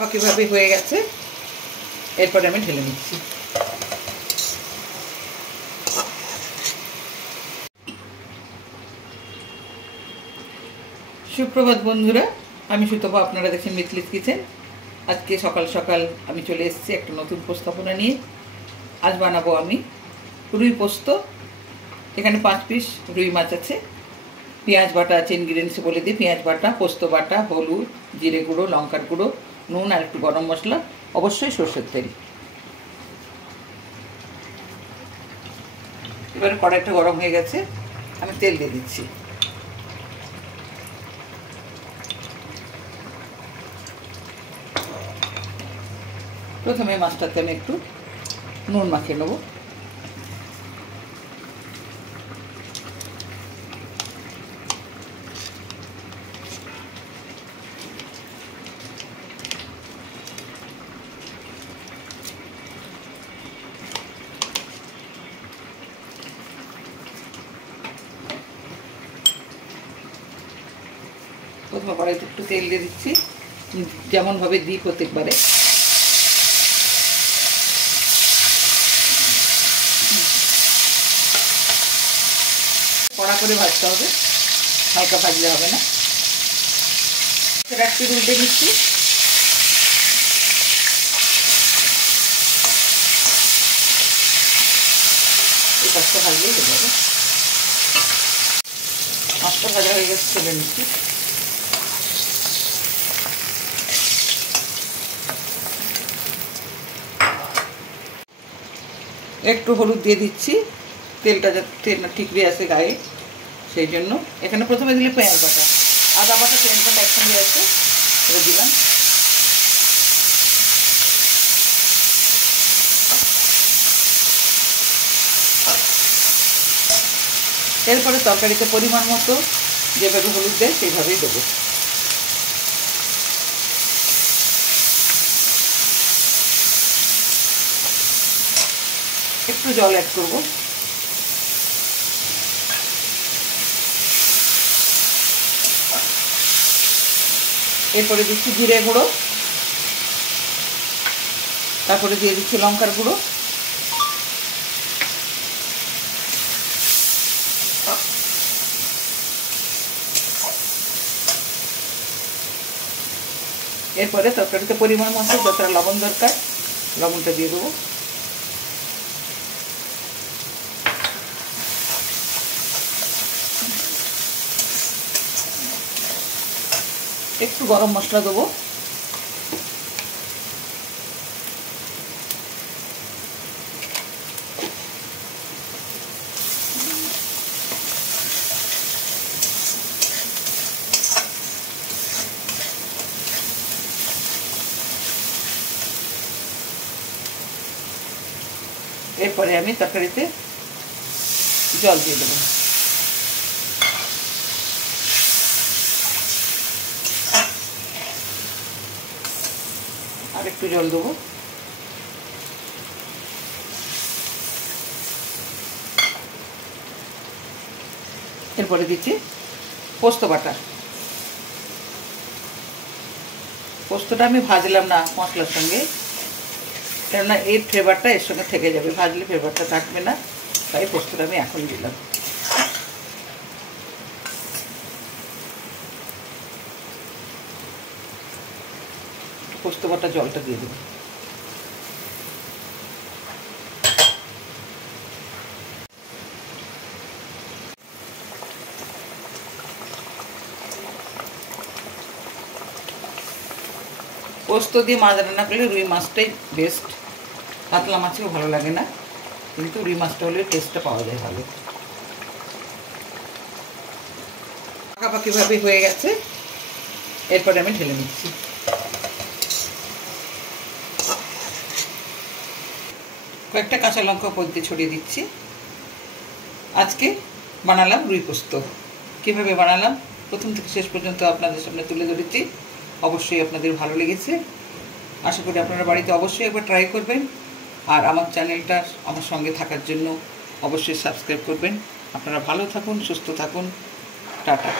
পাকাপাকিভাবে হয়ে গেছে। এরপরে আমি ঢেলে নিচ্ছি। সুপ্রভাত বন্ধুরা, আমি সুতপা, আপনারা দেখছেন মিথিলিস কিচেন। আজকে সকাল সকাল আমি চলে এসেছি একটা নতুন উপস্থাপনা নিয়ে। আজ বানাবো আমি রুই পোস্ত। এখানে 5 পিস রুই মাছ আছে। পেঁয়াজ বাটা আছে, ইনগ্রিডিয়েন্টস বলে দিই। পেঁয়াজ বাটা, পোস্ত বাটা, হলুদ, জিরে গুঁড়ো, লঙ্কার গুঁড়ো, নুন আর একটু গরম মশলা, অবশ্যই সরষের তেল। এবার কড়াইটা গরম হয়ে গেছে, আমি তেল দিয়ে দিচ্ছি। প্রথমে মাছটাতে আমি একটু নুন মাখিয়ে নেব। প্রথমে কড়াইতে একটু তেল দিয়ে দিচ্ছি, যেমনভাবে দিই প্রত্যেকবারে। কড়া করে ভাজতে হবে, হালকা ভাজলে হবে না। একটু উল্টে দিচ্ছি। এই পাঁচটা ভাজলেই হয়ে যাবে। মাছটা ভাজা হয়ে গেছে, তুলে নিচ্ছি। একটু হলুদ দিয়ে দিচ্ছি, তেলটা যাতে না ঠিকরে আসে গায়ে, সেই জন্য। এখানে প্রথমে দিলে পেঁয়াজ বাটা, আদা বাটা, পেঁয়াজ বাটা একসঙ্গে আছে, এটা দিলাম। এরপরে তরকারিতে পরিমাণ মতো যেভাবে হলুদ দেয় সেইভাবেই দেবো। একটু জল অ্যাড করবো। এরপরে দিচ্ছি জিরে গুঁড়ো, তারপরে দিয়ে দিচ্ছি লঙ্কার গুঁড়ো, এরপরে তরকারিতে পরিমাণ মতো যতটা লবণ দরকার লবণটা দিয়ে দেবো। একটু গরম মশলা দেবো। এরপরে আমি তরকারিতে জল দিয়ে দেবো। আর একটু জল দেবো। এরপরে দিচ্ছি পোস্ত বাটা। পোস্তটা আমি ভাজলাম না মশলার সঙ্গে, কেননা এর ফ্লেভারটা এর সঙ্গে থেকে যাবে, ভাজলে ফ্লেভারটা থাকবে না, তাই পোস্তটা আমি এখন দিলাম। পোস্ত বাটা জলটা দিয়ে দেবো। পোস্ত দিয়ে মাছ রান্না করলে রুই মাছটাই বেস্ট। কাতলা মাছেও ভালো লাগে না, কিন্তু রুই মাছটা হলে টেস্টটা পাওয়া যায় ভালো। পাকাপাকিভাবে হয়ে গেছে, এরপরে আমি ঢেলে নিচ্ছি। কয়েকটা কাঁচা লঙ্কা উপর দিয়ে ছড়িয়ে দিচ্ছি। আজকে বানালাম রুই পোস্ত। কীভাবে বানালাম প্রথম থেকে শেষ পর্যন্ত আপনাদের সামনে তুলে ধরেছি। অবশ্যই আপনাদের ভালো লেগেছে। আশা করি আপনারা বাড়িতে অবশ্যই একবার ট্রাই করবেন। আর আমার চ্যানেলটা আমার সঙ্গে থাকার জন্য অবশ্যই সাবস্ক্রাইব করবেন। আপনারা ভালো থাকুন, সুস্থ থাকুন। টাটা।